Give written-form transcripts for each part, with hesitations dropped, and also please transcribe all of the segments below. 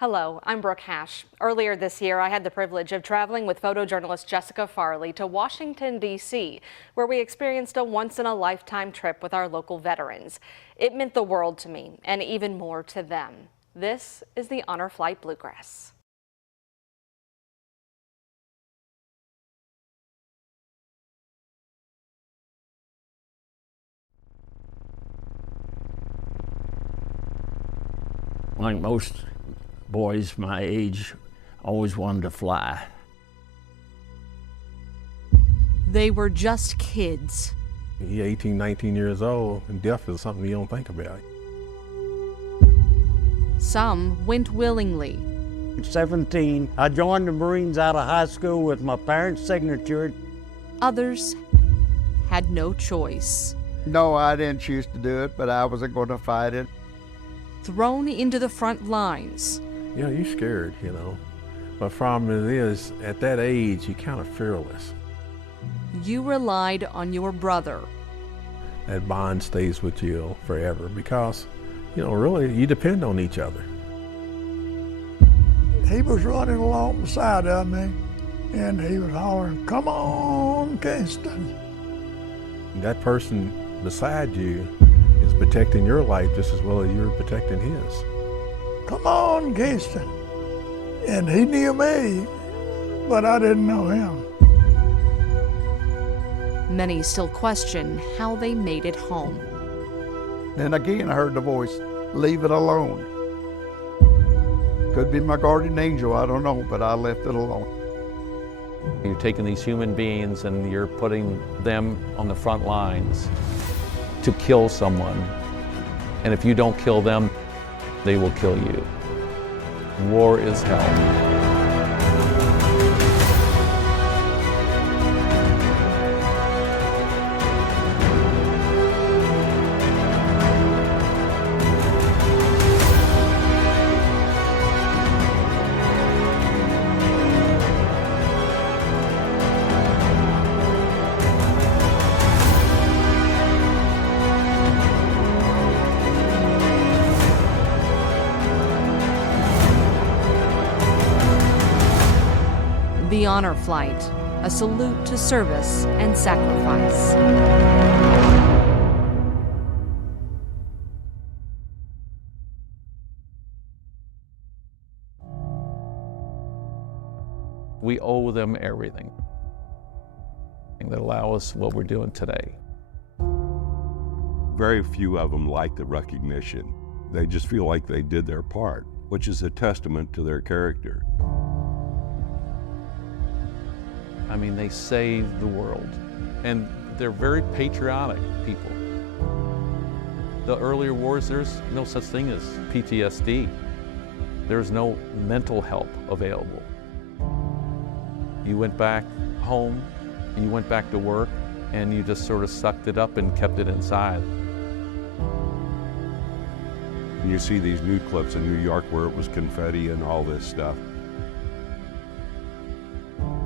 Hello, I'm Brooke Hash. Earlier this year, I had the privilege of traveling with photojournalist Jessica Farley to Washington, D.C., where we experienced a once-in-a-lifetime trip with our local veterans. It meant the world to me, and even more to them. This is the Honor Flight Bluegrass. Like most boys my age, always wanted to fly. They were just kids. You're 18, 19 years old, and death is something you don't think about. Some went willingly. At 17, I joined the Marines out of high school with my parents' signature. Others had no choice. No, I didn't choose to do it, but I wasn't going to fight it. Thrown into the front lines. Yeah, you're scared, you know. But problem is, at that age, you're kind of fearless. You relied on your brother. That bond stays with you forever because, you know, really, you depend on each other. He was running along beside of me, and he was hollering, "Come on, Kingston." That person beside you is protecting your life just as well as you're protecting his. "Come on, Kingston." And he knew me, but I didn't know him. Many still question how they made it home. Then again, I heard the voice, "Leave it alone." Could be my guardian angel, I don't know, but I left it alone. You're taking these human beings and you're putting them on the front lines to kill someone. And if you don't kill them, they will kill you. War is hell. The Honor Flight, a salute to service and sacrifice. We owe them everything that allow us what we're doing today. Very few of them like the recognition. They just feel like they did their part, which is a testament to their character. I mean, they saved the world, and they're very patriotic people. The earlier wars, there's no such thing as PTSD. There's no mental help available. You went back home, you went back to work, and you just sort of sucked it up and kept it inside. And you see these news clips in New York where it was confetti and all this stuff.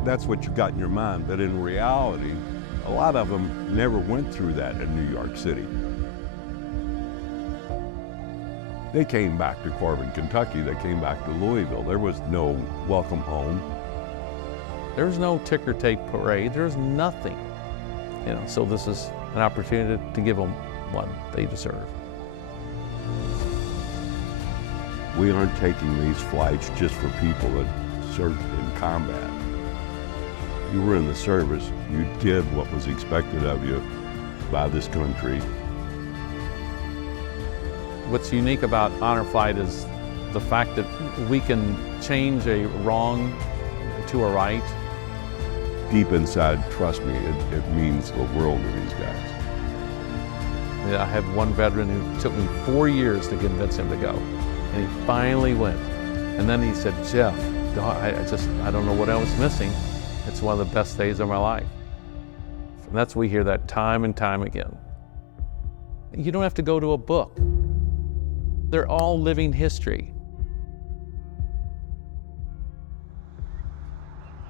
That's what you got in your mind, but in reality, a lot of them never went through that in New York City. They came back to Corbin, Kentucky. They came back to Louisville. There was no welcome home. There's no ticker tape parade. There's nothing. You know, so this is an opportunity to give them what they deserve. We aren't taking these flights just for people that served in combat. You were in the service, you did what was expected of you by this country. What's unique about Honor Flight is the fact that we can change a wrong to a right. Deep inside, trust me, it means the world to these guys. I had one veteran who took me 4 years to convince him to go, and he finally went. And then he said, "Jeff, I don't know what I was missing. It's one of the best days of my life." And that's, we hear that time and time again. You don't have to go to a book. They're all living history.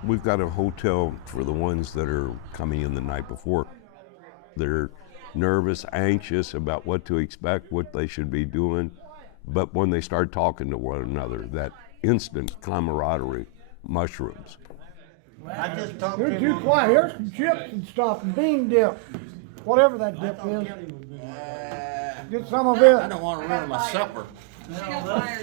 We've got a hotel for the ones that are coming in the night before. They're nervous, anxious about what to expect, what they should be doing. But when they start talking to one another, that instant camaraderie mushrooms. I just talked You're too quiet. Here's some chips and stuff, and bean dip, whatever that dip is. Get some of it. I don't want to ruin my supper. I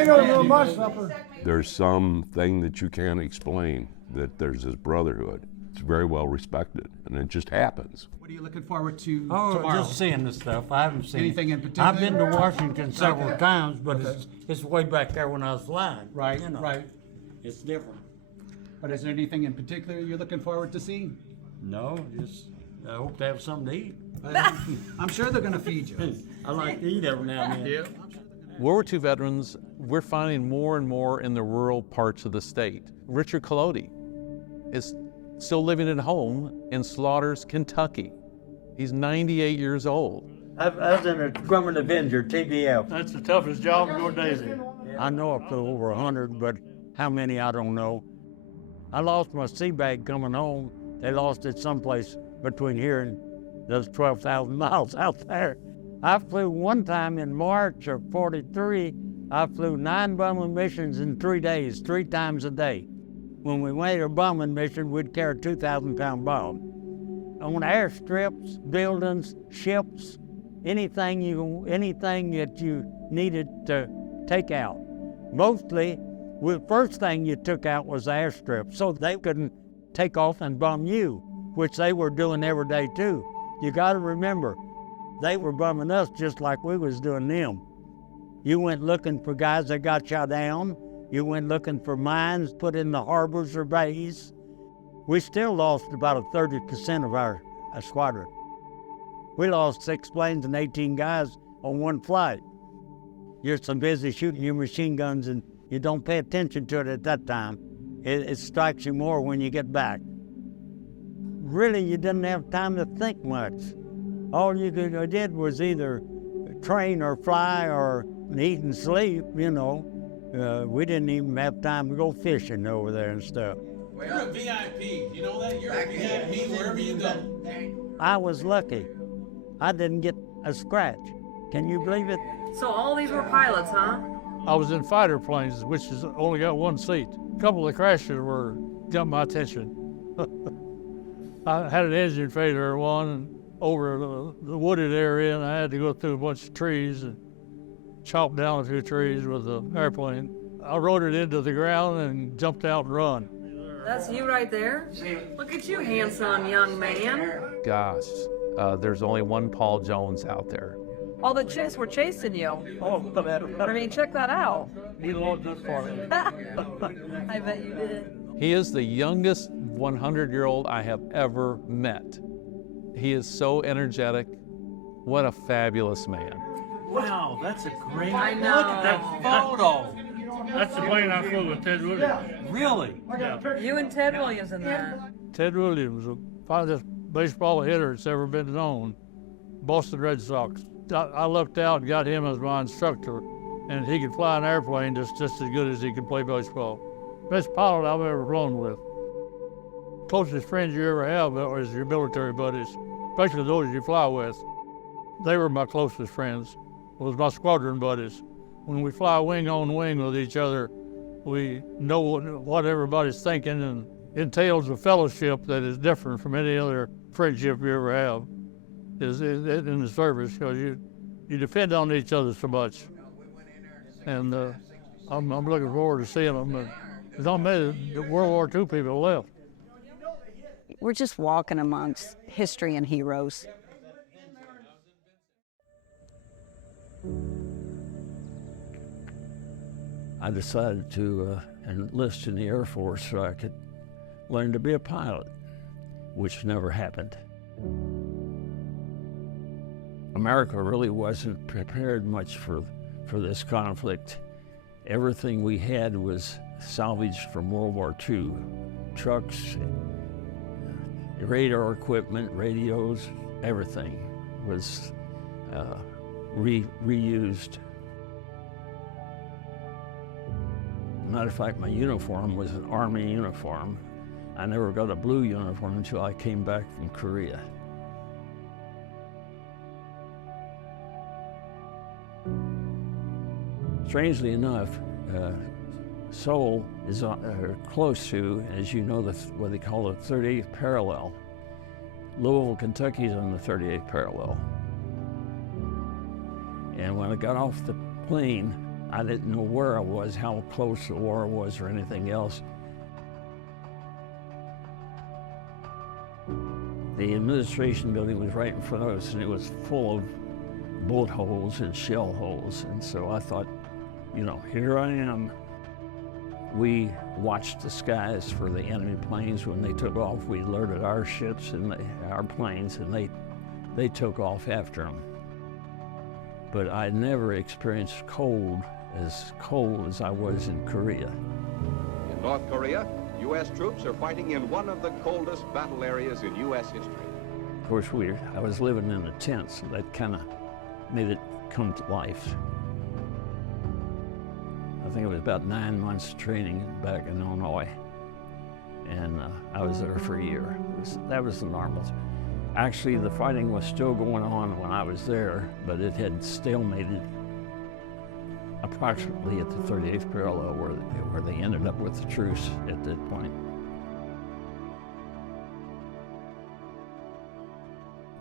ain't gonna ruin my supper. There's something that you can't explain, that there's this brotherhood. It's very well respected, and it just happens. What are you looking forward to Oh, tomorrow? just seeing the stuff. I haven't seen Anything it. in particular? I've been to Washington several times, but it's way back there when I was flying. Right, you know. right. It's different. But is there anything in particular you're looking forward to seeing? No, just I hope they have something to eat. I'm sure they're going to feed you. I like to eat every now and then. World War II veterans, we're finding more and more in the rural parts of the state. Richard Collodi is still living at home in Slaughters, Kentucky. He's 98 years old. I was in a Grumman Avenger, TBF. That's the toughest job in your days. I know I flew over 100, but how many I don't know. I lost my sea bag coming home. They lost it someplace between here and those 12,000 miles out there. I flew one time in March of '43. I flew 9 bombing missions in 3 days, 3 times a day. When we went to a bombing mission, we'd carry a 2,000-pound bomb. On airstrips, buildings, ships, anything that you needed to take out. Mostly, the first thing you took out was the airstrip, so they couldn't take off and bomb you, which they were doing every day too. You got to remember, they were bombing us just like we was doing them. You went looking for guys that got shot down. You went looking for mines put in the harbors or bays. We still lost about 30% of our squadron. We lost 6 planes and 18 guys on one flight. You're so busy shooting your machine guns and you don't pay attention to it at that time. It strikes you more when you get back. Really, you didn't have time to think much. All you did was either train or fly or eat and sleep, you know. We didn't even have time to go fishing over there and stuff. You're a VIP. You know that? You're a VIP wherever you go. I was lucky. I didn't get a scratch. Can you believe it? So all these were pilots, huh? I was in fighter planes, which has only got one seat. A couple of the crashes got my attention. I had an engine failure one over the wooded area, and I had to go through a bunch of trees and chop down a few trees with the airplane. I rode it into the ground and jumped out and run. That's you right there. Look at you, handsome young man. Gosh, there's only one Paul Jones out there. All the chicks were chasing you. I mean, check that out. He loved this part. I bet you did. He is the youngest 100-year-old I have ever met. He is so energetic. What a fabulous man. Wow, that's a great I know. look at that photo. That's the plane I flew with Ted Williams. Really? Yeah. You and Ted Williams in that. Ted Williams, the finest baseball hitter that's ever been known. Boston Red Sox. I looked out and got him as my instructor, and he could fly an airplane just as good as he could play baseball. Best pilot I've ever flown with. Closest friends you ever have is your military buddies, especially those you fly with. They were my closest friends. It was my squadron buddies. When we fly wing on wing with each other, we know what everybody's thinking, and it entails a fellowship that is different from any other friendship you ever have. Is in the service, because you depend on each other so much. And I'm looking forward to seeing them. It's not many World War II people left. We're just walking amongst history and heroes. I decided to enlist in the Air Force so I could learn to be a pilot, which never happened. America really wasn't prepared much for this conflict. Everything we had was salvaged from World War II. Trucks, radar equipment, radios, everything was reused. Matter of fact, my uniform was an Army uniform. I never got a blue uniform until I came back from Korea. Strangely enough, Seoul is close to, as you know, what they call the 38th parallel. Louisville, Kentucky is on the 38th parallel. And when I got off the plane, I didn't know where I was, how close the war was, or anything else. The administration building was right in front of us, and it was full of bullet holes and shell holes. And so I thought, you know, here I am. We watched the skies for the enemy planes. When they took off, we alerted our ships and our planes, and they took off after them. But I never experienced cold as I was in Korea. In North Korea, U.S. troops are fighting in one of the coldest battle areas in U.S. history. Of course, I was living in a tent, so that kind of made it come to life. I think it was about 9 months training back in Illinois, and I was there for a year. That was the normal. Actually, the fighting was still going on when I was there, but it had stalemated approximately at the 38th parallel where they ended up with the truce at that point.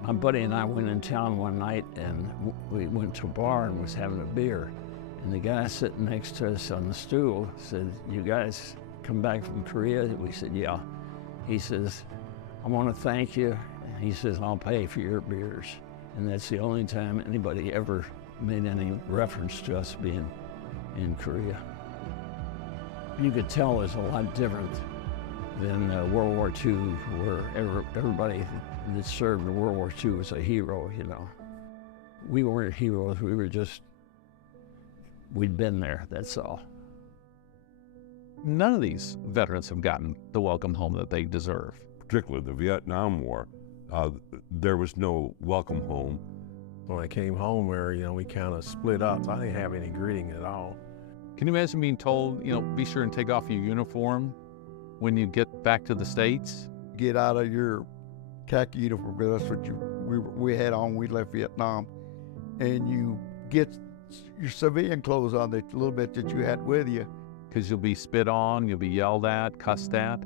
My buddy and I went in town one night, and we went to a bar and was having a beer. And the guy sitting next to us on the stool said, "You guys come back from Korea?" We said, "Yeah." He says, "I want to thank you." He says, "I'll pay for your beers." And that's the only time anybody ever made any reference to us being in Korea. You could tell it was a lot different than World War II, where everybody that served in World War II was a hero, you know. We weren't heroes, we'd been there, that's all. None of these veterans have gotten the welcome home that they deserve. Particularly the Vietnam War, there was no welcome home. When I came home, we kind of split up. So I didn't have any greeting at all. Can you imagine being told, be sure and take off your uniform when you get back to the States? Get out of your khaki uniform, because that's what we had on when we left Vietnam, and you get your civilian clothes on, the little bit that you had with you. Because you'll be spit on, you'll be yelled at, cussed at.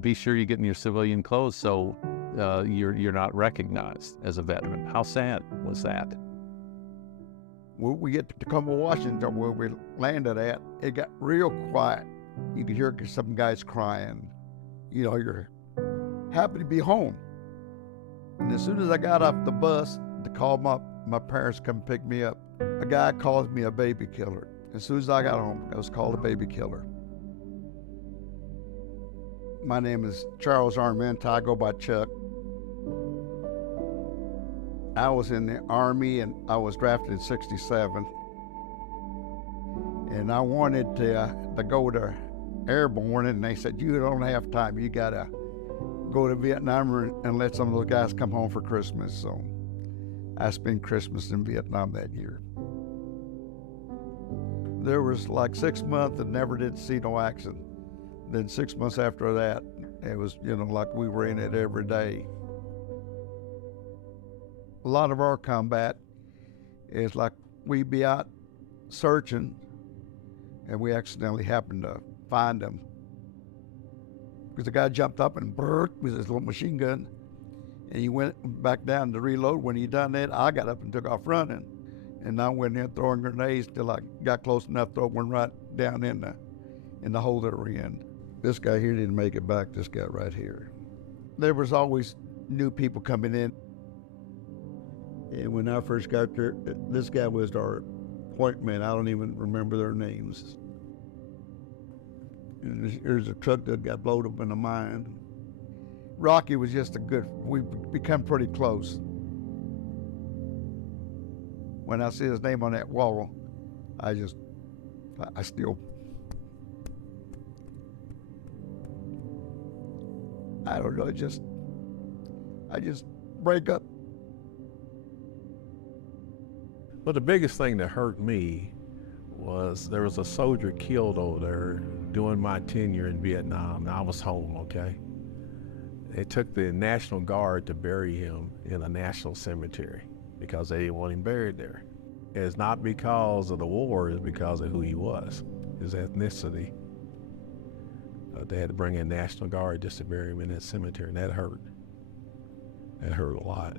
Be sure you get in your civilian clothes so you're not recognized as a veteran. How sad was that? When we get to Tacoma, Washington, where we landed at, it got real quiet. You could hear some guys crying. You're happy to be home. And as soon as I got off the bus to call my parents come pick me up, a guy calls me a baby killer. As soon as I got home, I was called a baby killer. My name is Charles Armenta. I go by Chuck. I was in the Army, and I was drafted in '67. And I wanted to go to airborne, and they said, "You don't have time. You got to go to Vietnam and let some of those guys come home for Christmas." So I spent Christmas in Vietnam that year. There was like 6 months and never did see no action. Then 6 months after that, it was, like we were in it every day. A lot of our combat is like we'd be out searching and we accidentally happened to find them. Because the guy jumped up and with his little machine gun, and he went back down to reload. When he done that, I got up and took off running. And I went in throwing grenades till I got close enough to throw one right down in the hole that we're in. This guy here didn't make it back, this guy right here. There was always new people coming in. And when I first got there, this guy was our point man. I don't even remember their names. And there's a truck that got blown up in a mine. Rocky was just we become pretty close. When I see his name on that wall, I still, I don't know, I just break up. But the biggest thing that hurt me was there was a soldier killed over there during my tenure in Vietnam. I was home, okay? They took the National Guard to bury him in a national cemetery because they didn't want him buried there. It's not because of the war, it's because of who he was, his ethnicity. They had to bring in National Guard just to bury him in that cemetery, and that hurt. That hurt a lot.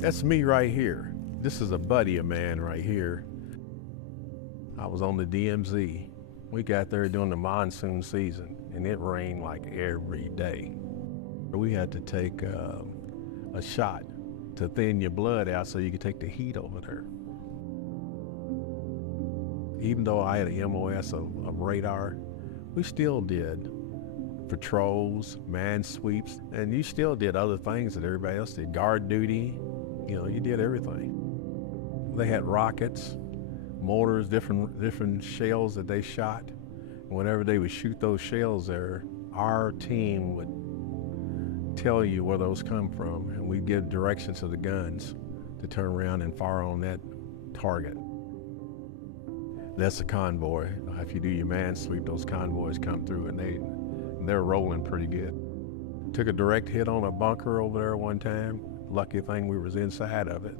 That's me right here. This is a buddy of mine right here. I was on the DMZ. We got there during the monsoon season, and it rained like every day. We had to take a shot to thin your blood out so you could take the heat over there. Even though I had an MOS of radar, we still did patrols, man sweeps, and you still did other things that everybody else did. Guard duty, you know, you did everything. They had rockets, mortars, different shells that they shot. Whenever they would shoot those shells there, our team would tell you where those come from, and we'd give directions to the guns to turn around and fire on that target. That's a convoy. If you do your man sweep, those convoys come through and they're rolling pretty good. Took a direct hit on a bunker over there one time. Lucky thing we was inside of it.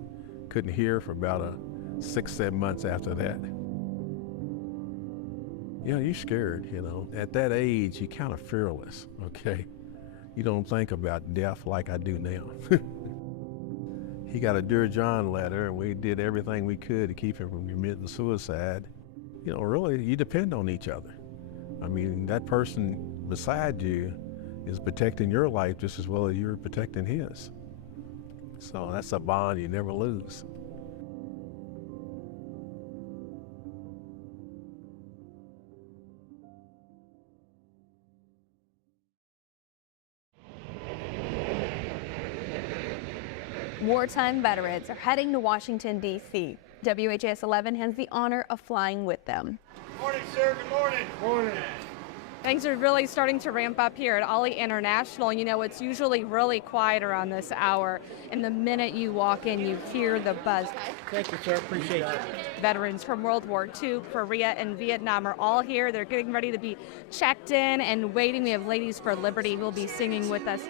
Couldn't hear for about 6-7 months after that. Yeah, you're scared, you know. At that age, you're kind of fearless, okay? You don't think about death like I do now. He got a Dear John letter, and we did everything we could to keep him from committing suicide. You know, really, you depend on each other. I mean, that person beside you is protecting your life just as well as you're protecting his. So that's a bond you never lose. Wartime veterans are heading to Washington, D.C. WHAS 11 has the honor of flying with them. Good morning, sir. Good morning. Morning. Things are really starting to ramp up here at Ollie International. You know, it's usually really quiet around this hour, and the minute you walk in, you hear the buzz. Thank you, sir. Appreciate it. Veterans from World War II, Korea, and Vietnam are all here. They're getting ready to be checked in and waiting. We have Ladies for Liberty who will be singing with us.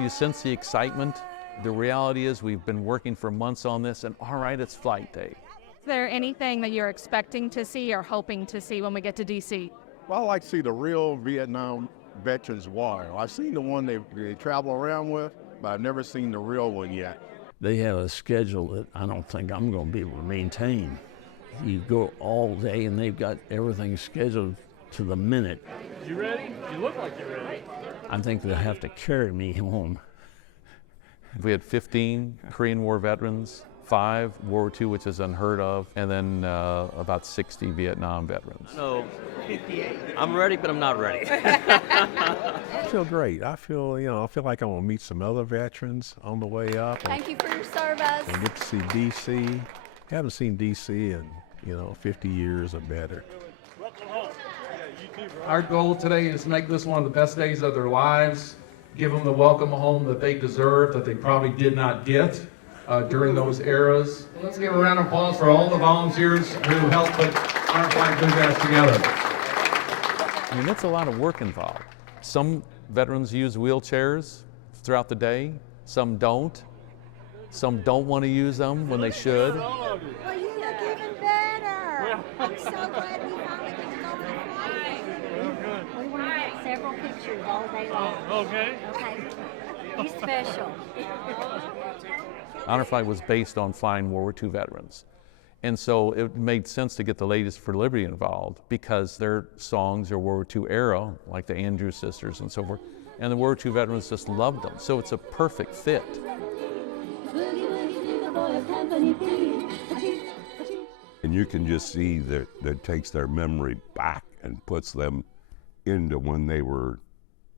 You sense the excitement. The reality is we've been working for months on this, and all right, it's flight day. Is there anything that you're expecting to see or hoping to see when we get to D.C.? Well, I like to see the real Vietnam veterans war. I've seen the one they travel around with, but I've never seen the real one yet. They have a schedule that I don't think I'm going to be able to maintain. You go all day, and they've got everything scheduled to the minute. You ready? You look like you're ready. I think they'll have to carry me home. We had 15 Korean War veterans, 5 World War II, which is unheard of, and then about 60 Vietnam veterans. So, I'm ready, but I'm not ready. I feel great. I feel like I'm gonna meet some other veterans on the way up. Thank you for your service. And get to see DC. Haven't seen DC in 50 years or better. Our goal today is to make this one of the best days of their lives, give them the welcome home that they deserve, that they probably did not get during those eras. Let's give a round of applause for all the volunteers who helped put our flight programs together. I mean, that's a lot of work involved. Some veterans use wheelchairs throughout the day, some don't. Some don't want to use them when they should. Well, you look even better. I'm so glad we finally get to go on a flight. We want to take several pictures all day long. Okay. Okay. He's special. Honor Flight was based on flying World War II veterans. And so it made sense to get the Ladies for Liberty involved because their songs are World War II era, like the Andrews Sisters and so forth. And the World War II veterans just loved them. So it's a perfect fit. And you can just see that takes their memory back and puts them into when they were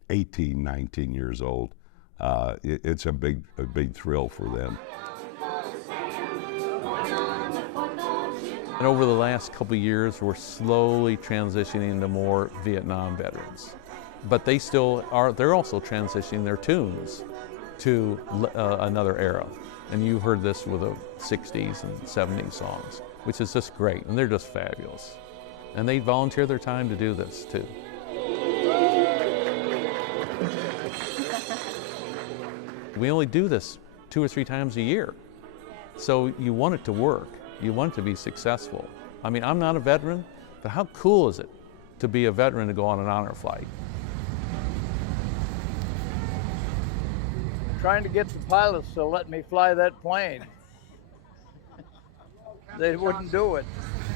18, 19 years old. It's a big thrill for them. And over the last couple of years, we're slowly transitioning to more Vietnam veterans. But they still are, they're also transitioning their tunes to another era. And you heard this with the 60s and 70s songs, which is just great, and they're just fabulous. And they volunteer their time to do this too. We only do this 2 or 3 times a year. So you want it to work. You want it to be successful. I mean, I'm not a veteran, but how cool is it to be a veteran to go on an honor flight? Trying to get the pilots to let me fly that plane. They wouldn't do it.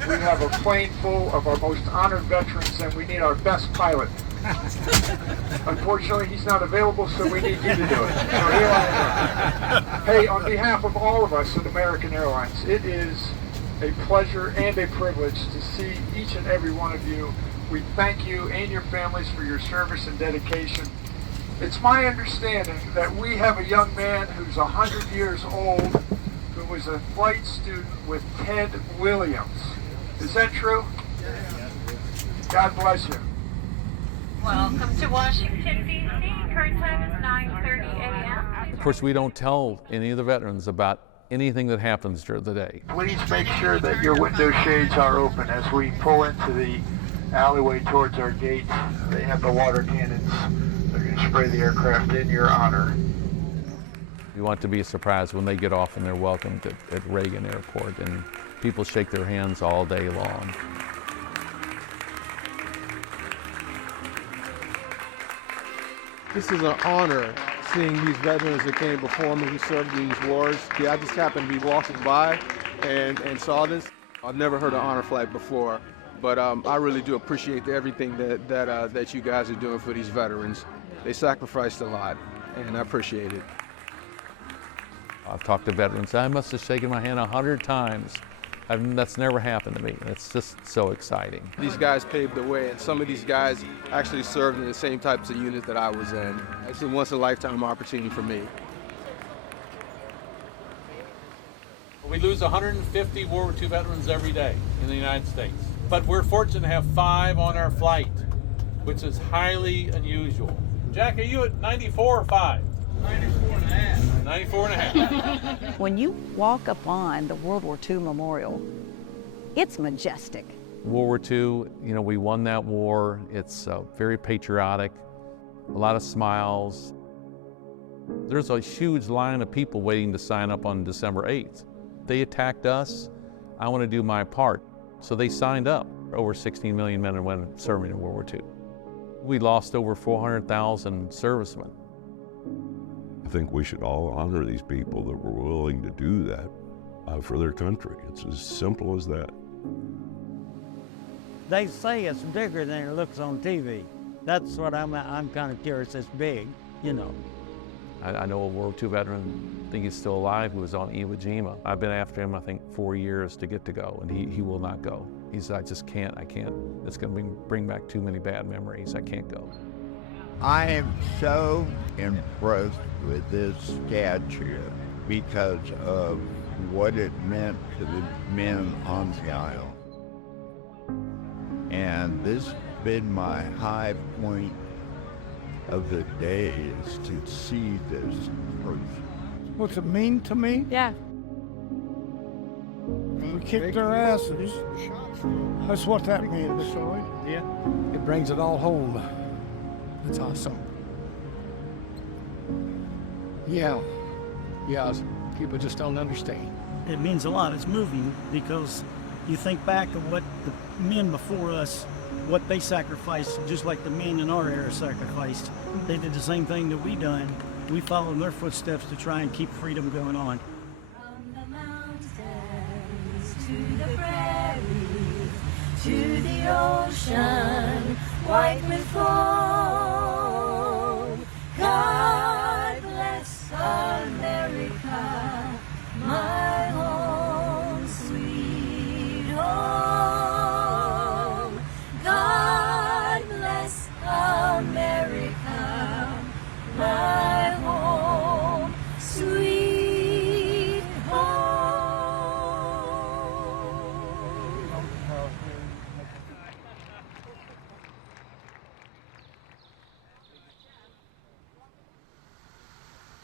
We have a plane full of our most honored veterans, and we need our best pilot. Unfortunately, he's not available, so we need you to do it. So here I am. Hey, on behalf of all of us at American Airlines, it is a pleasure and a privilege to see each and every one of you. We thank you and your families for your service and dedication. It's my understanding that we have a young man who's 100 years old who was a flight student with Ted Williams. Is that true? God bless you. Welcome to Washington, D.C. Current time is 9:30 a.m. Of course, we don't tell any of the veterans about anything that happens during the day. Please make sure that your window shades are open as we pull into the alleyway towards our gate. They have the water cannons. They're going to spray the aircraft in your honor. We want to be a surprise when they get off and they're welcomed at Reagan Airport, and people shake their hands all day long. This is an honor seeing these veterans that came before me who served in these wars. I just happened to be walking by and saw this. I've never heard an honor flight before, but I really do appreciate everything that you guys are doing for these veterans. They sacrificed a lot, and I appreciate it. I've talked to veterans. I must have shaken my hand 100 times. That's never happened to me. It's just so exciting. These guys paved the way, and some of these guys actually served in the same types of units that I was in. It's a once-in-a-lifetime opportunity for me. We lose 150 World War II veterans every day in the United States. But we're fortunate to have 5 on our flight, which is highly unusual. Jack, are you at 94 or 5? 94 and a half. 94 and a half. When you walk up on the World War II Memorial, it's majestic. World War II, you know, we won that war. It's very patriotic, a lot of smiles. There's a huge line of people waiting to sign up on December 8th. They attacked us. I want to do my part. So they signed up. Over 16 million men and women serving in World War II. We lost over 400,000 servicemen. I think we should all honor these people that were willing to do that for their country. It's as simple as that. They say it's bigger than it looks on TV. That's what I'm kind of curious. It's big, you know. I know a World War II veteran, I think he's still alive, who was on Iwo Jima. I've been after him, I think, 4 years to get to go, and he will not go. He said, I just can't, I can't. It's going to bring back too many bad memories. I can't go. I am so impressed with this statue because of what it meant to the men on the aisle. And this has been my high point of the day, is to see this person. What's it mean to me? Yeah. We kicked their asses. That's what that means. Yeah. It brings it all home. That's awesome. Yeah. People just don't understand. It means a lot. It's moving because you think back of what the men before us, what they sacrificed, just like the men in our era sacrificed. They did the same thing that we done. We followed in their footsteps to try and keep freedom going on. From the mountains to the prairies, to the ocean, white with foam. God bless America, my home, sweet home. God bless America, my home, sweet home.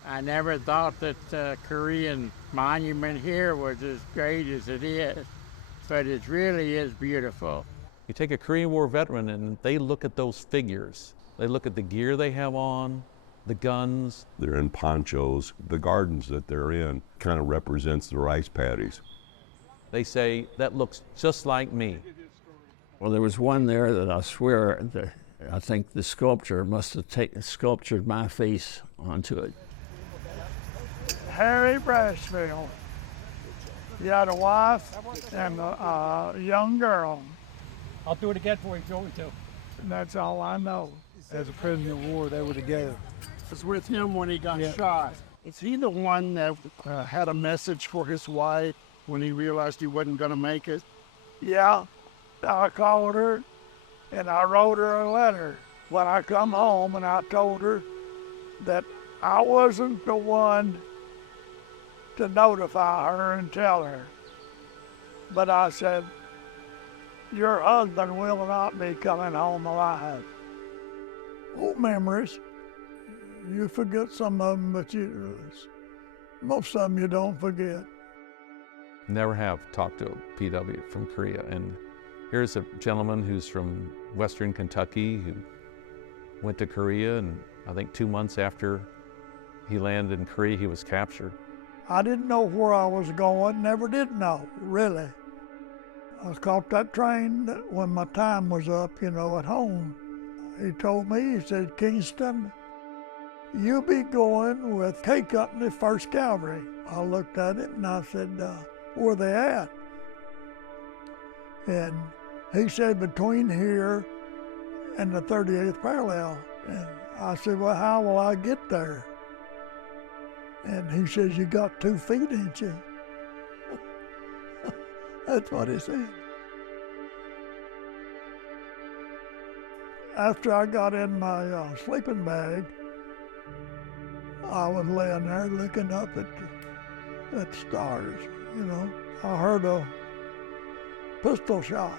I never thought that Korean monument here was as great as it is, but it really is beautiful. You take a Korean War veteran and they look at those figures. They look at the gear they have on, the guns. They're in ponchos. The gardens that they're in kind of represents the rice paddies. They say, that looks just like me. Well, there was one there that I swear, I think the sculptor must have sculptured my face onto it. Harry Brashfield. He had a wife and a young girl. I'll do it again for you if you want me to. And that's all I know. As a prisoner of war, they were together. I was with him when he got shot. Is he the one that had a message for his wife when he realized he wasn't going to make it? Yeah, I called her and I wrote her a letter when I come home, and I told her that I wasn't the one to notify her and tell her. But I said, your husband will not be coming home alive. Old memories. You forget some of them, but most of them you don't forget. Never have talked to a PW from Korea. And here's a gentleman who's from Western Kentucky who went to Korea, and I think 2 months after he landed in Korea, he was captured. I didn't know where I was going, never did know, really. I caught that train when my time was up, at home. He told me, he said, Kingston, you'll be going with K Company, 1st Cavalry. I looked at him and I said, where they at? And he said, between here and the 38th parallel. And I said, well, how will I get there? And he says, you got 2 feet, ain't you? That's what he said. After I got in my sleeping bag, I was laying there looking up at stars, I heard a pistol shot.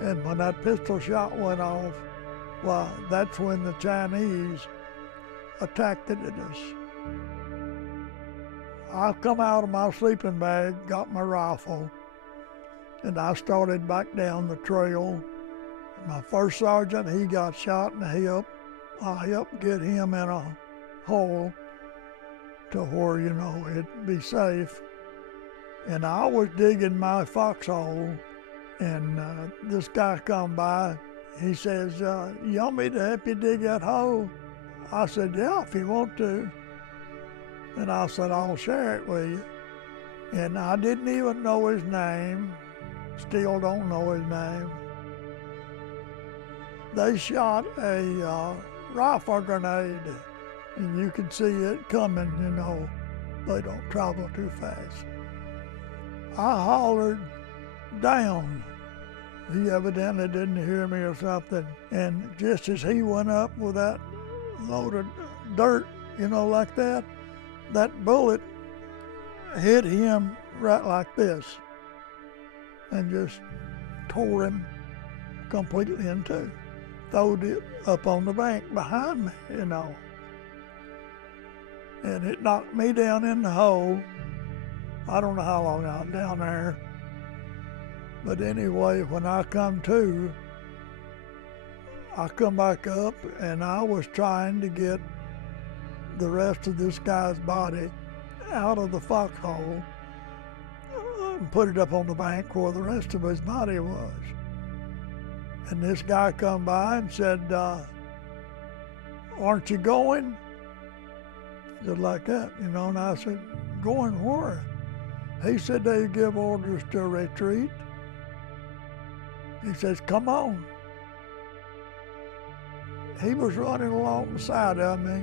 And when that pistol shot went off, well, that's when the Chinese attacked us. I come out of my sleeping bag, got my rifle, and I started back down the trail. My first sergeant, he got shot in the hip. I helped get him in a hole to where, it'd be safe. And I was digging my foxhole, and this guy come by. He says, you want me to help you dig that hole? I said, yeah, if you want to. And I said, I'll share it with you. And I didn't even know his name, still don't know his name. They shot a rifle grenade, and you could see it coming, They don't travel too fast. I hollered down. He evidently didn't hear me or something. And just as he went up with that load of dirt, like that, that bullet hit him right like this and just tore him completely in two. Throwed it up on the bank behind me, And it knocked me down in the hole. I don't know how long I was down there. But anyway, when I come to, I come back up and I was trying to get the rest of this guy's body out of the foxhole and put it up on the bank where the rest of his body was. And this guy come by and said, aren't you going? Just like that, and I said, going where? He said, they give orders to retreat. He says, come on. He was running along the side of me,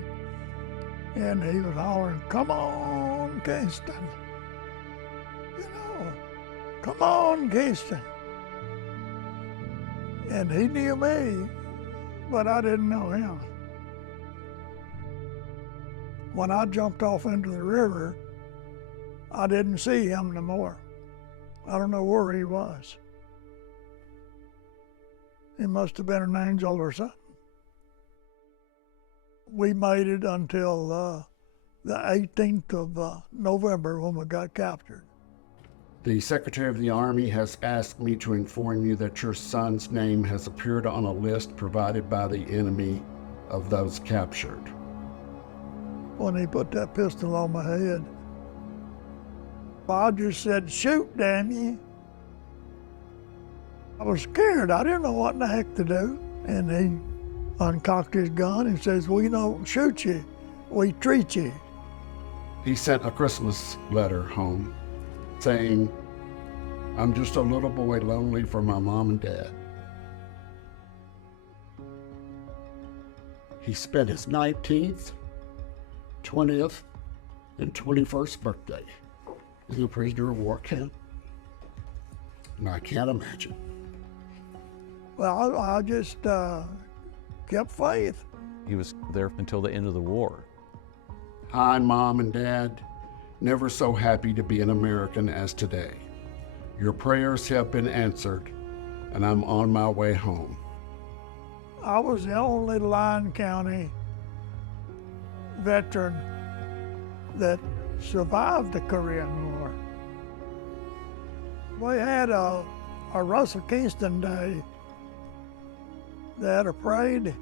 and he was hollering, come on, Kingston. Come on, Kingston. And he knew me, but I didn't know him. When I jumped off into the river, I didn't see him no more. I don't know where he was. He must have been an angel or something. We made it until the 18th of November when we got captured. The Secretary of the Army has asked me to inform you that your son's name has appeared on a list provided by the enemy of those captured. When he put that pistol on my head, I just said, "Shoot, damn you." I was scared. I didn't know what in the heck to do. And he uncocked his gun and says, "We don't shoot you, we treat you." He sent a Christmas letter home saying, "I'm just a little boy lonely for my mom and dad." He spent his 19th, 20th, and 21st birthday in a prisoner of war camp. And I can't imagine. Well, I just kept faith. He was there until the end of the war. Hi, Mom and Dad. Never so happy to be an American as today. Your prayers have been answered, and I'm on my way home. I was the only Lyon County veteran that survived the Korean War. We had a Russell Kingston Day. They had a parade.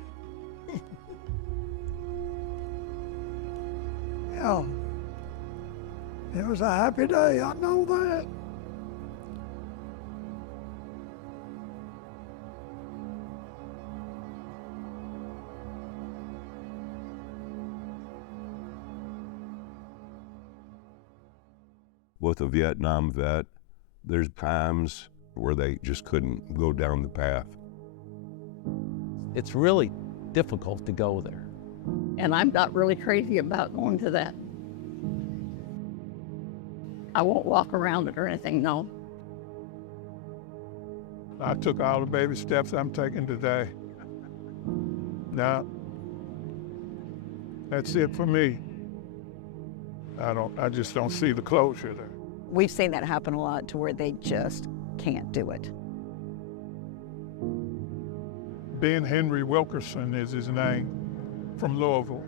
Yeah. It was a happy day, I know that. With a Vietnam vet, there's times where they just couldn't go down the path. It's really difficult to go there. And I'm not really crazy about going to that. I won't walk around it or anything, no. I took all the baby steps I'm taking today. Now, that's it for me. I just don't see the closure there. We've seen that happen a lot to where they just can't do it. Ben Henry Wilkerson is his name, from Louisville.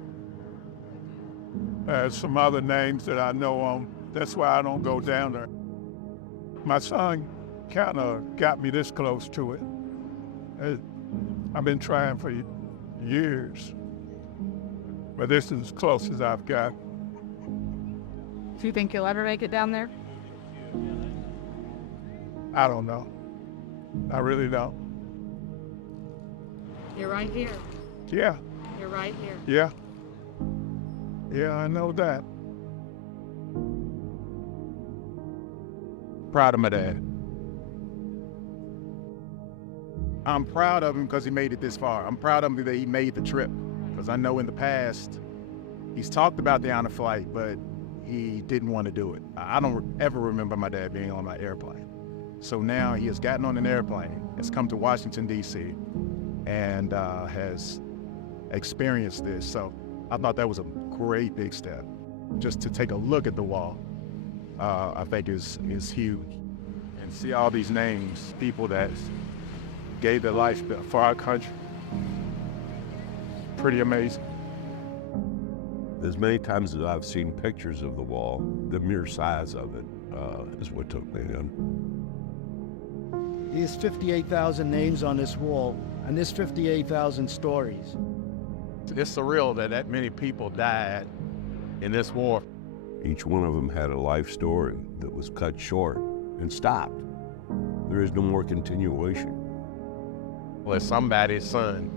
There's some other names that I know on. That's why I don't go down there. My son kind of got me this close to it. I've been trying for years, but this is as close as I've got. Do you think you'll ever make it down there? I don't know. I really don't. You're right here. Yeah. You're right here. Yeah. Yeah, I know that. Proud of my dad. I'm proud of him because he made it this far. I'm proud of him that he made the trip, because I know in the past he's talked about the honor flight, but he didn't want to do it. I don't ever remember my dad being on my airplane. So now he has gotten on an airplane, has come to Washington, D.C., and has experienced this. So I thought that was a great big step. Just to take a look at the wall, I think is huge. And see all these names, people that gave their life for our country. Pretty amazing. As many times as I've seen pictures of the wall, the mere size of it is what took me in. There's 58,000 names on this wall, and there's 58,000 stories. It's surreal that many people died in this war. Each one of them had a life story that was cut short and stopped. There is no more continuation. Well, it's somebody's son,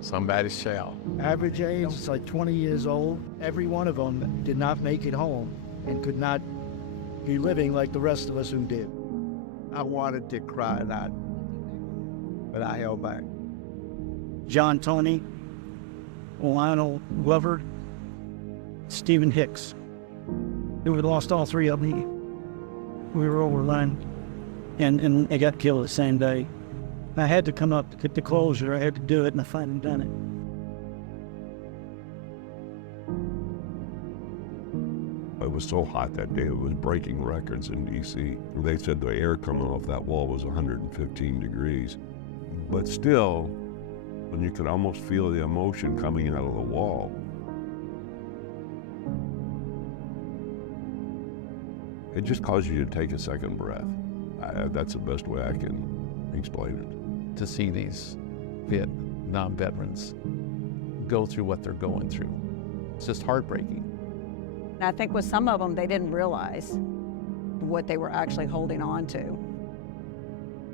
somebody's child. Average age is like 20 years old. Every one of them did not make it home and could not be living like the rest of us who did. I wanted to cry, but I held back. John Tony, Lionel Glover, Stephen Hicks. We lost all three of them. We were overrun, and they got killed the same day. I had to come up to get the closure. I had to do it, and I finally done it. It was so hot that day, it was breaking records in D.C. They said the air coming off that wall was 115 degrees. But still, when you could almost feel the emotion coming out of the wall. It just causes you to take a second breath. That's the best way I can explain it. To see these Vietnam veterans go through what they're going through, it's just heartbreaking. And I think with some of them, they didn't realize what they were actually holding on to.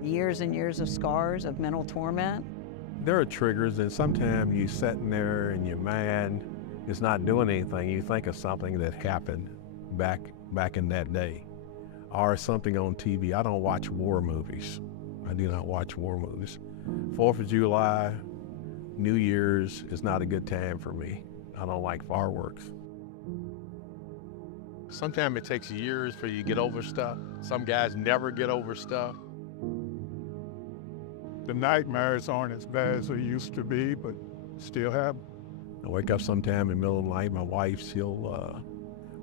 Years and years of scars, of mental torment. There are triggers, and sometimes you're sitting there and your mind is not doing anything. You think of something that happened back in that day, or something on TV. I don't watch war movies. I do not watch war movies. 4th of July, New Year's is not a good time for me. I don't like fireworks. Sometimes it takes years for you to get over stuff. Some guys never get over stuff. The nightmares aren't as bad as they used to be, but still happen. I wake up sometime in the middle of the night, my wife, she'll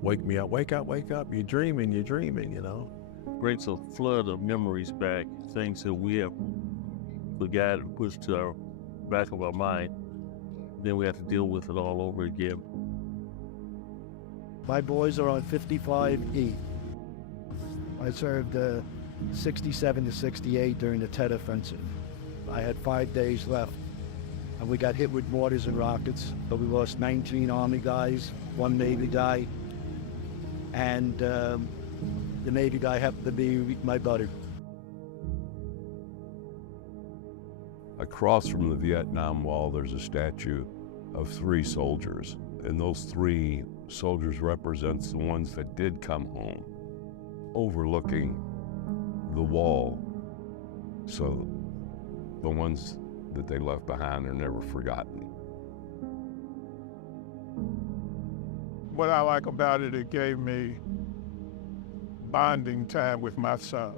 wake me up, wake up, you're dreaming, you know. Brings a flood of memories back, things that we have forgotten and pushed to our back of our mind. Then we have to deal with it all over again. My boys are on 55E. I served 67 to 68 during the Tet Offensive. I had 5 days left, and we got hit with mortars and rockets, but we lost 19 Army guys, 1 Navy guy, and the Navy guy happened to be my buddy. Across from the Vietnam Wall, there's a statue of 3 soldiers, and those 3 soldiers represents the ones that did come home, overlooking the wall. So the ones that they left behind are never forgotten. What I like about it, it gave me bonding time with my son,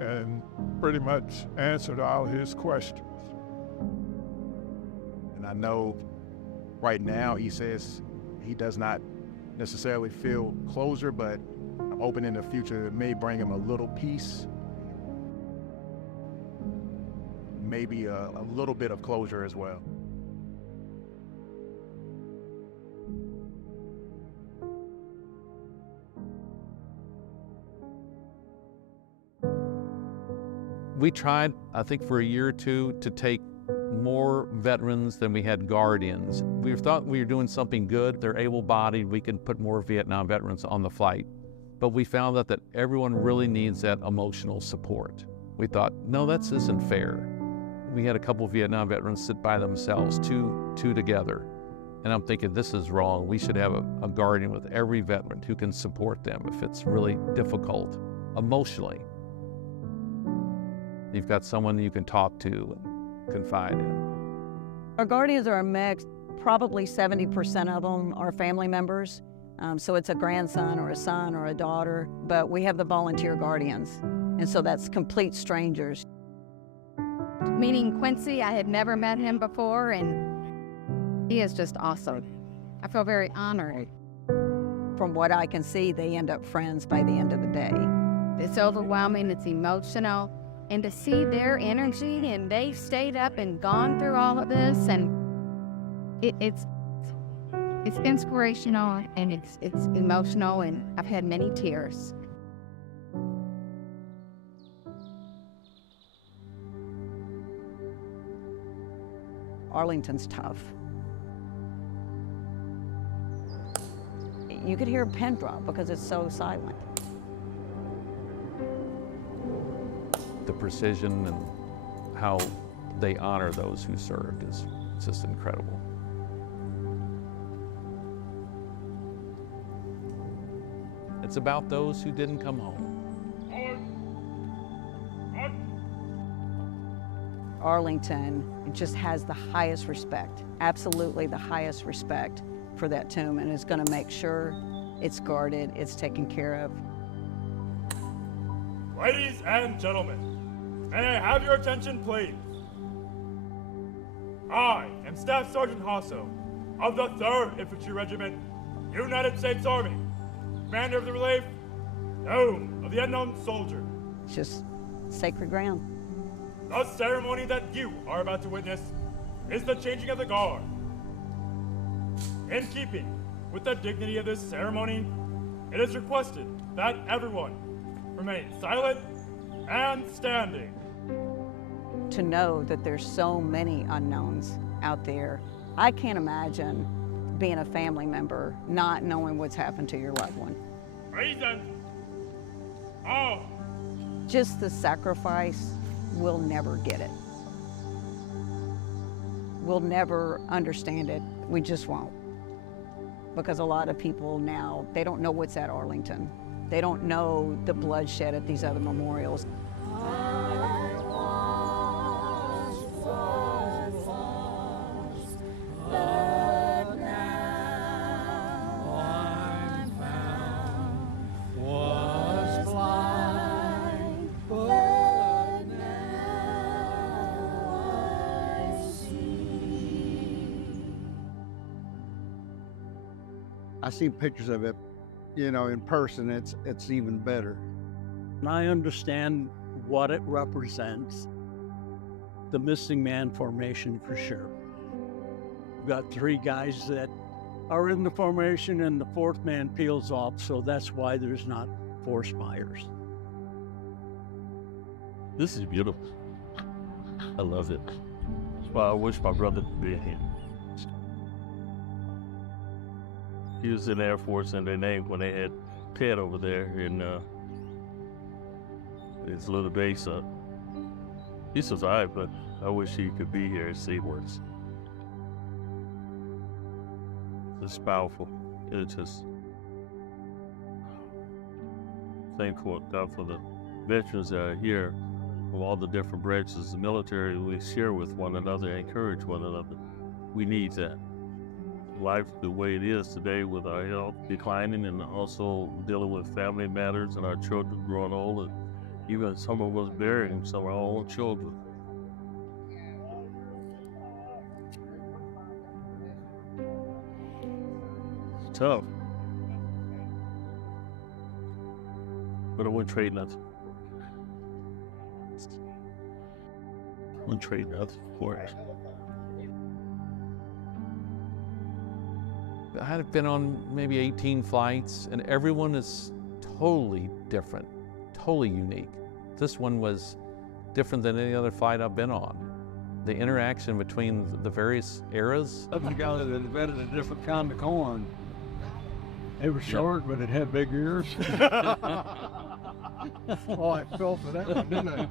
and pretty much answered all his questions. And I know right now he says he does not necessarily feel closure, but I'm hoping in the future it may bring him a little peace, maybe a little bit of closure as well. We tried, I think for a year or two, to take more veterans than we had guardians. We thought we were doing something good. They're able-bodied, we can put more Vietnam veterans on the flight. But we found out that everyone really needs that emotional support. We thought, no, that isn't fair. We had a couple of Vietnam veterans sit by themselves, two together. And I'm thinking, this is wrong. We should have a guardian with every veteran who can support them if it's really difficult emotionally. You've got someone you can talk to and confide in. Our guardians are a mix. Probably 70% of them are family members. So it's a grandson or a son or a daughter, but we have the volunteer guardians. And so that's complete strangers. Meeting Quincy, I had never met him before, and he is just awesome. I feel very honored. From what I can see, they end up friends by the end of the day. It's overwhelming, it's emotional, and to see their energy, and they've stayed up and gone through all of this, and it's inspirational, and it's emotional, and I've had many tears. Arlington's tough. You could hear a pin drop because it's so silent. The precision and how they honor those who served is just incredible. It's about those who didn't come home. Arlington just has the highest respect, absolutely the highest respect for that tomb, and is going to make sure it's guarded, it's taken care of. Ladies and gentlemen, may I have your attention, please? I am Staff Sergeant Hasso of the 3rd Infantry Regiment, United States Army, commander of the relief, Dome of the Unknown Soldier. It's just sacred ground. The ceremony that you are about to witness is the changing of the guard. In keeping with the dignity of this ceremony, it is requested that everyone remain silent and standing. To know that there's so many unknowns out there, I can't imagine being a family member not knowing what's happened to your loved one. Reason. Oh. Just the sacrifice, we'll never get it. We'll never understand it. We just won't. Because a lot of people now, they don't know what's at Arlington. They don't know the bloodshed at these other memorials. I see pictures of it, you know, in person, it's even better. And I understand what it represents, the missing man formation for sure. We've got 3 guys that are in the formation and the 4th man peels off, so that's why there's not forest fires. This is beautiful. I love it. That's why I wish my brother could be here. He was in the Air Force in their name when they had Ted over there in his little base up. He survived, but I wish he could be here and see worse. It's powerful. It's just thankful God for the veterans that are here from all the different branches of the military. We share with one another, encourage one another. We need that. Life the way it is today with our health declining and also dealing with family matters and our children growing old, and even some of us burying some of our own children. It's tough. But I wouldn't trade nothing. I wouldn't trade nothing for it. I had been on maybe 18 flights, and everyone is totally different, totally unique. This one was different than any other flight I've been on. The interaction between the various eras. That's the guy that invented a different kind of corn. It was short, but it had big ears. Oh, I fell for that one, didn't I?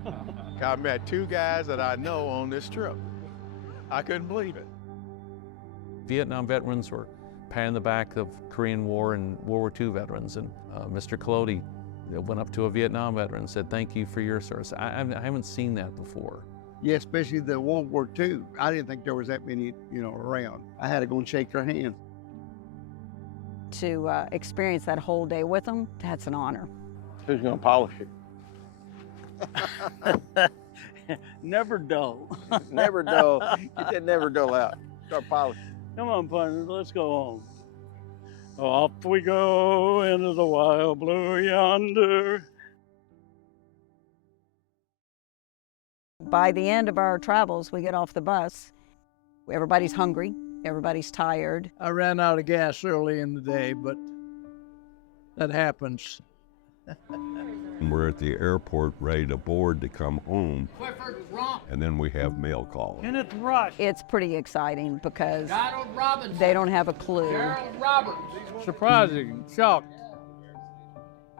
I met 2 guys that I know on this trip. I couldn't believe it. Vietnam veterans were patting the back of Korean War and World War II veterans, and Mr. Colodi went up to a Vietnam veteran and said, "Thank you for your service." I haven't seen that before. Yeah, especially the World War II. I didn't think there was that many, you know, around. I had to go and shake their hand. To experience that whole day with them, that's an honor. Who's gonna polish it? Never dull. Never dull. Get that never dull out. Start polishing. Come on, partner, let's go home. Off we go into the wild blue yonder. By the end of our travels, we get off the bus. Everybody's hungry, everybody's tired. I ran out of gas early in the day, but that happens. We're at the airport ready to board to come home, and then we have mail call. Kenneth Rush. It's pretty exciting because they don't have a clue. Surprising, shocked,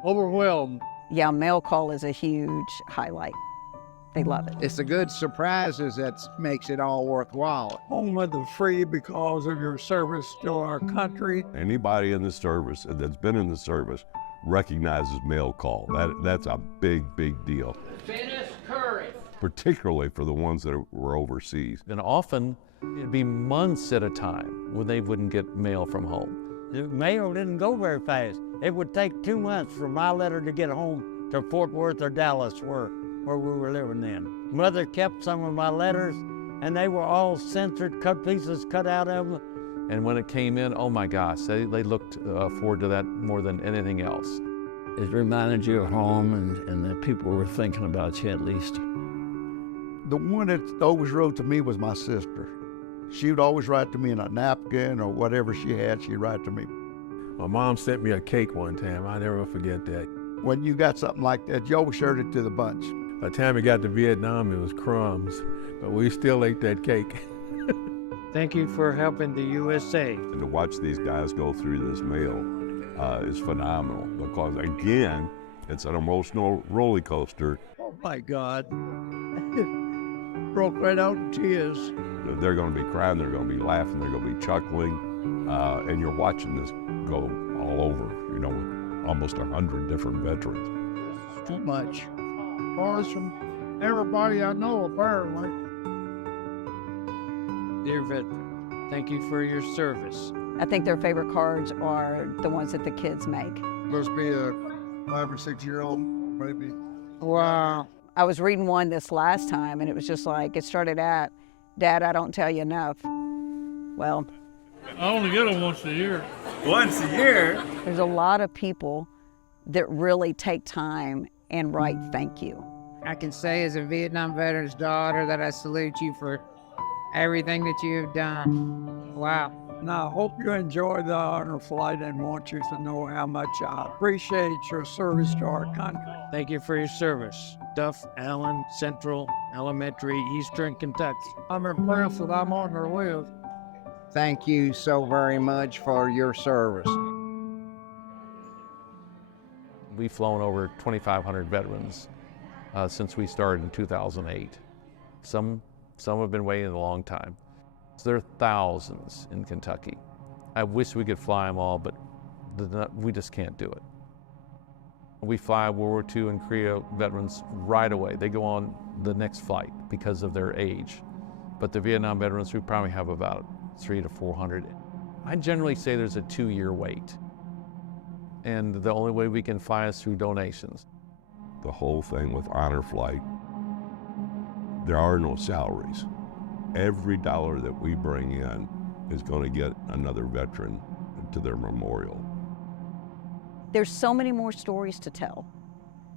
overwhelmed. Yeah, mail call is a huge highlight. They love it. It's the good surprises that makes it all worthwhile. Home of the free because of your service to our country. Anybody in the service that's been in the service recognizes mail call. That's a big, big deal. Finish courage. Particularly for the ones that were overseas. And often it'd be months at a time when they wouldn't get mail from home. The mail didn't go very fast. It would take 2 months for my letter to get home to Fort Worth or Dallas, where we were living then. Mother kept some of my letters, and they were all censored, cut pieces cut out of them. And when it came in, oh my gosh, they looked forward to that more than anything else. It reminded you of home and that people were thinking about you at least. The one that always wrote to me was my sister. She would always write to me in a napkin or whatever she had, she'd write to me. My mom sent me a cake one time. I never forget that. When you got something like that, you always shared it to the bunch. By the time we got to Vietnam, it was crumbs, but we still ate that cake. Thank you for helping the USA. And to watch these guys go through this mail is phenomenal because, again, it's an emotional roller coaster. Oh my God. Broke right out in tears. They're going to be crying, they're going to be laughing, they're going to be chuckling, and you're watching this go all over, you know, with almost 100 different veterans. It's too much. Cards from everybody I know, apparently. Dear veteran, thank you for your service. I think their favorite cards are the ones that the kids make. Must be a 5 or 6 year old, maybe. Wow. I was reading one this last time, and it was just like, it started at, Dad, I don't tell you enough. Well, I only get them once a year. Once a year? There's a lot of people that really take time and write thank you. I can say as a Vietnam veteran's daughter that I salute you for everything that you have done. Wow. Now, I hope you enjoy the honor flight and want you to know how much I appreciate your service to our country. Thank you for your service. Duff, Allen, Central, Elementary, Eastern Kentucky. I'm impressed that I'm on their list. Thank you so very much for your service. We've flown over 2,500 veterans since we started in 2008. Some have been waiting a long time. So there are thousands in Kentucky. I wish we could fly them all, but we just can't do it. We fly World War II and Korea veterans right away. They go on the next flight because of their age. But the Vietnam veterans, we probably have about 300 to 400. I generally say there's a 2-year wait. And the only way we can fly is through donations. The whole thing with honor flight, there are no salaries. Every dollar that we bring in is going to get another veteran to their memorial. There's so many more stories to tell.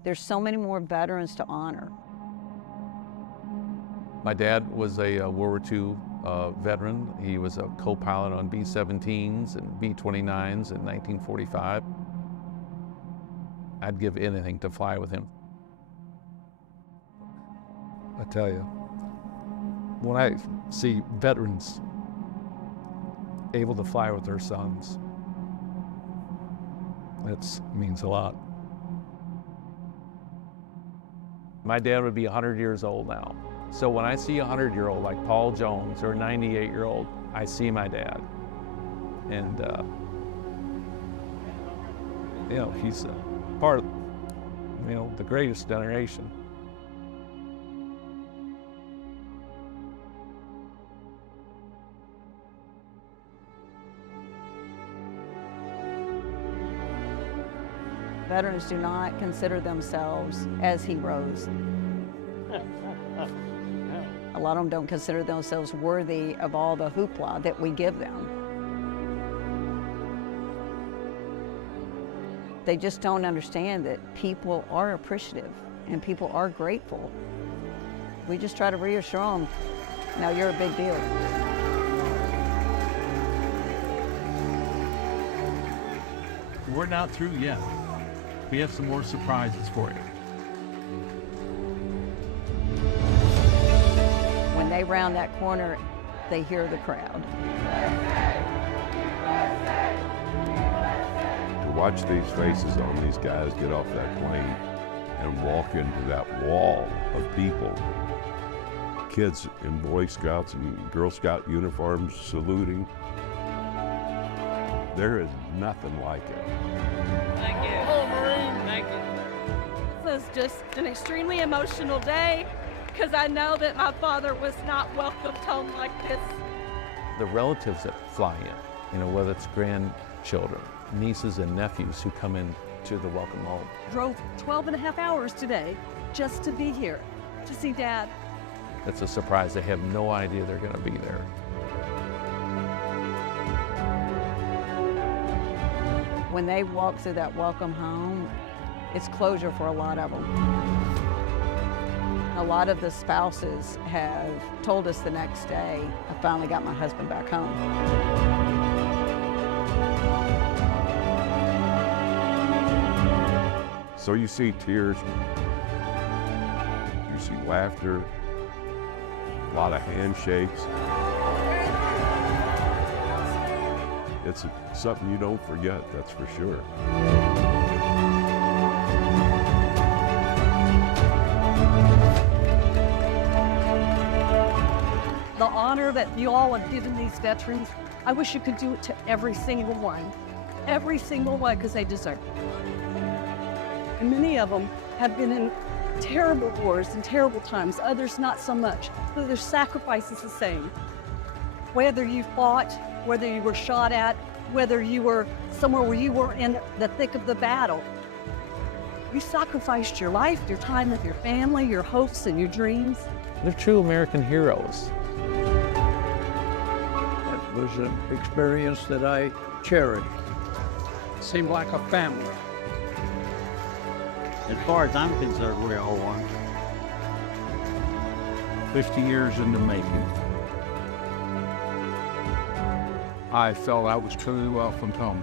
There's so many more veterans to honor. My dad was a World War II veteran. He was a co-pilot on B-17s and B-29s in 1945. I'd give anything to fly with him. I tell you, when I see veterans able to fly with their sons, it means a lot. My dad would be 100 years old now. So when I see a 100-year-old like Paul Jones or a 98-year-old, I see my dad. And, you know, he's part of, you know, the greatest generation. Veterans do not consider themselves as heroes. A lot of them don't consider themselves worthy of all the hoopla that we give them. They just don't understand that people are appreciative and people are grateful. We just try to reassure them, no, you're a big deal. We're not through yet. We have some more surprises for you. When they round that corner, they hear the crowd. To watch these faces on these guys get off that plane and walk into that wall of people, kids in Boy Scouts and Girl Scout uniforms saluting, there is nothing like it. Thank you. Oh, Marine. Thank you. This was just an extremely emotional day because I know that my father was not welcomed home like this. The relatives that fly in, you know, whether it's grandchildren, nieces and nephews who come in to the welcome home. Drove 12 and a half hours today just to be here, to see Dad. It's a surprise. They have no idea they're going to be there. When they walk through that welcome home, it's closure for a lot of them. A lot of the spouses have told us the next day, I finally got my husband back home. So you see tears, you see laughter, a lot of handshakes. It's something you don't forget, that's for sure. The honor that you all have given these veterans, I wish you could do it to every single one, because they deserve it. And many of them have been in terrible wars and terrible times, others not so much, but their sacrifice is the same. Whether you fought, whether you were shot at, whether you were somewhere where you were in the thick of the battle, you sacrificed your life, your time with your family, your hopes and your dreams. They're true American heroes. It was an experience that I cherished. It seemed like a family. As far as I'm concerned, we're all one. 50 years in the making. I felt I was truly welcomed home.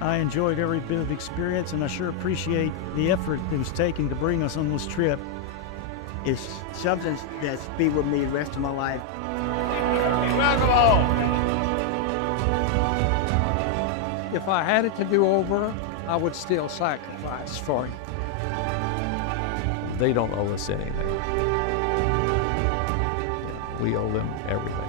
I enjoyed every bit of the experience, and I sure appreciate the effort that was taken to bring us on this trip. It's something that's be with me the rest of my life. If I had it to do over, I would still sacrifice for you. They don't owe us anything. We owe them everything.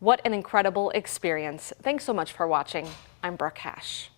What an incredible experience. Thanks so much for watching. I'm Brooke Hash.